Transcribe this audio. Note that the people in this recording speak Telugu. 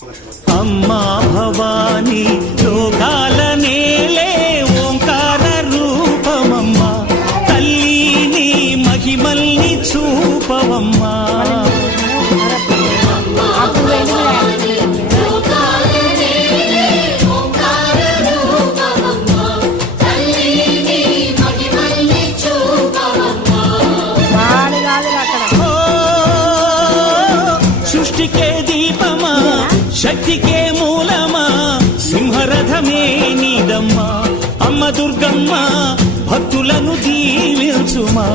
అమ్మా భవానీ లోకాల నేలే ఓంకార రూపమమ్మా, తల్లిని మహిమల్ని చూపవమ్మా. సృష్టికే దీపమా, శక్తికే మూలమా, సింహరథమే నీదమ్మా. అమ్మ దుర్గమ్మ భక్తులను దీవించుమా.